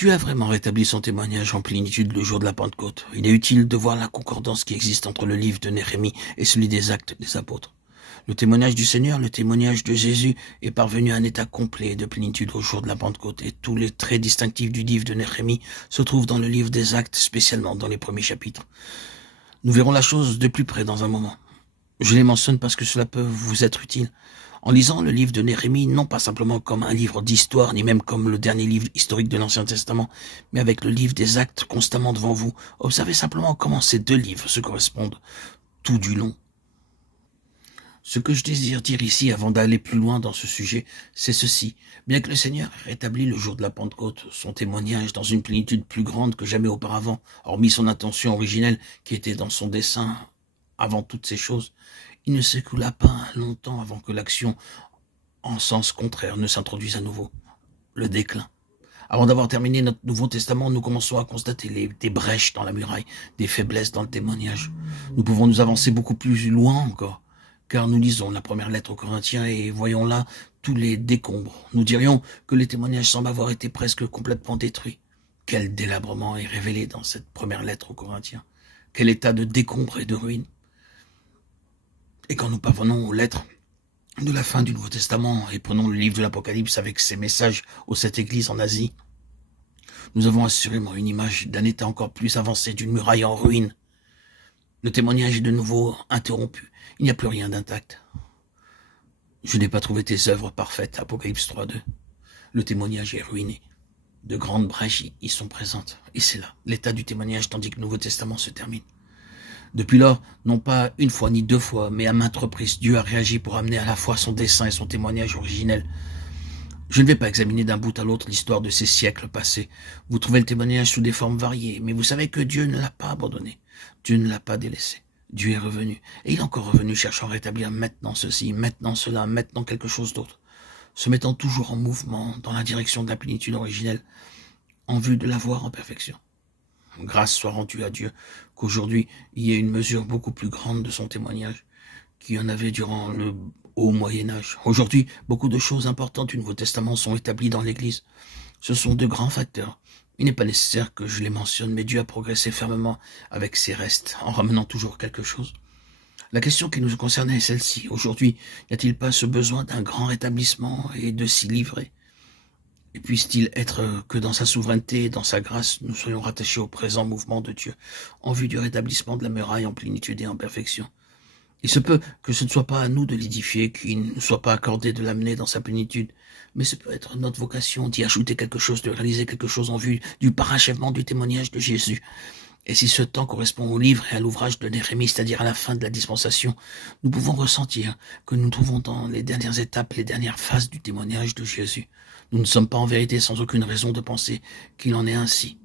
Dieu a vraiment rétabli son témoignage en plénitude le jour de la Pentecôte. Il est utile de voir la concordance qui existe entre le livre de Néhémie et celui des Actes des Apôtres. Le témoignage du Seigneur, le témoignage de Jésus est parvenu à un état complet de plénitude au jour de la Pentecôte, et tous les traits distinctifs du livre de Néhémie se trouvent dans le livre des Actes, spécialement dans les premiers chapitres. Nous verrons la chose de plus près dans un moment. Je les mentionne parce que cela peut vous être utile. En lisant le livre de Néhémie, non pas simplement comme un livre d'histoire, ni même comme le dernier livre historique de l'Ancien Testament, mais avec le livre des Actes constamment devant vous, observez simplement comment ces deux livres se correspondent tout du long. Ce que je désire dire ici, avant d'aller plus loin dans ce sujet, c'est ceci. Bien que le Seigneur ait rétabli le jour de la Pentecôte son témoignage dans une plénitude plus grande que jamais auparavant, hormis son intention originelle qui était dans son dessein avant toutes ces choses, il ne s'écoula pas longtemps avant que l'action en sens contraire ne s'introduise à nouveau. Le déclin. Avant d'avoir terminé notre Nouveau Testament, nous commençons à constater des brèches dans la muraille, des faiblesses dans le témoignage. Nous pouvons nous avancer beaucoup plus loin encore, car nous lisons la première lettre aux Corinthiens et voyons là tous les décombres. Nous dirions que les témoignages semblent avoir été presque complètement détruits. Quel délabrement est révélé dans cette première lettre aux Corinthiens. Quel état de décombre et de ruine. Et quand nous parvenons aux lettres de la fin du Nouveau Testament et prenons le livre de l'Apocalypse avec ses messages aux sept églises en Asie, nous avons assurément une image d'un état encore plus avancé, d'une muraille en ruine. Le témoignage est de nouveau interrompu. Il n'y a plus rien d'intact. Je n'ai pas trouvé tes œuvres parfaites, Apocalypse 3.2. Le témoignage est ruiné. De grandes brèches y sont présentes. Et c'est là l'état du témoignage tandis que le Nouveau Testament se termine. Depuis lors, non pas une fois ni deux fois, mais à maintes reprises, Dieu a réagi pour amener à la fois son dessein et son témoignage originel. Je ne vais pas examiner d'un bout à l'autre l'histoire de ces siècles passés. Vous trouvez le témoignage sous des formes variées, mais vous savez que Dieu ne l'a pas abandonné. Dieu ne l'a pas délaissé. Dieu est revenu. Et il est encore revenu cherchant à rétablir maintenant ceci, maintenant cela, maintenant quelque chose d'autre, se mettant toujours en mouvement dans la direction de la plénitude originelle, en vue de la voir en perfection. Grâce soit rendue à Dieu qu'aujourd'hui il y ait une mesure beaucoup plus grande de son témoignage qu'il y en avait durant le haut Moyen-Âge. Aujourd'hui, beaucoup de choses importantes du Nouveau Testament sont établies dans l'Église. Ce sont de grands facteurs. Il n'est pas nécessaire que je les mentionne, mais Dieu a progressé fermement avec ses restes, en ramenant toujours quelque chose. La question qui nous concernait est celle-ci. Aujourd'hui, n'y a-t-il pas ce besoin d'un grand rétablissement et de s'y livrer ? Et puisse-t-il être que dans sa souveraineté et dans sa grâce, nous soyons rattachés au présent mouvement de Dieu, en vue du rétablissement de la muraille en plénitude et en perfection. Il se peut que ce ne soit pas à nous de l'édifier, qu'il ne soit pas accordé de l'amener dans sa plénitude, mais ce peut être notre vocation d'y ajouter quelque chose, de réaliser quelque chose en vue du parachèvement du témoignage de Jésus. Et si ce temps correspond au livre et à l'ouvrage de Néhémie, c'est-à-dire à la fin de la dispensation, nous pouvons ressentir que nous nous trouvons dans les dernières étapes, les dernières phases du témoignage de Jésus. Nous ne sommes pas en vérité sans aucune raison de penser qu'il en est ainsi.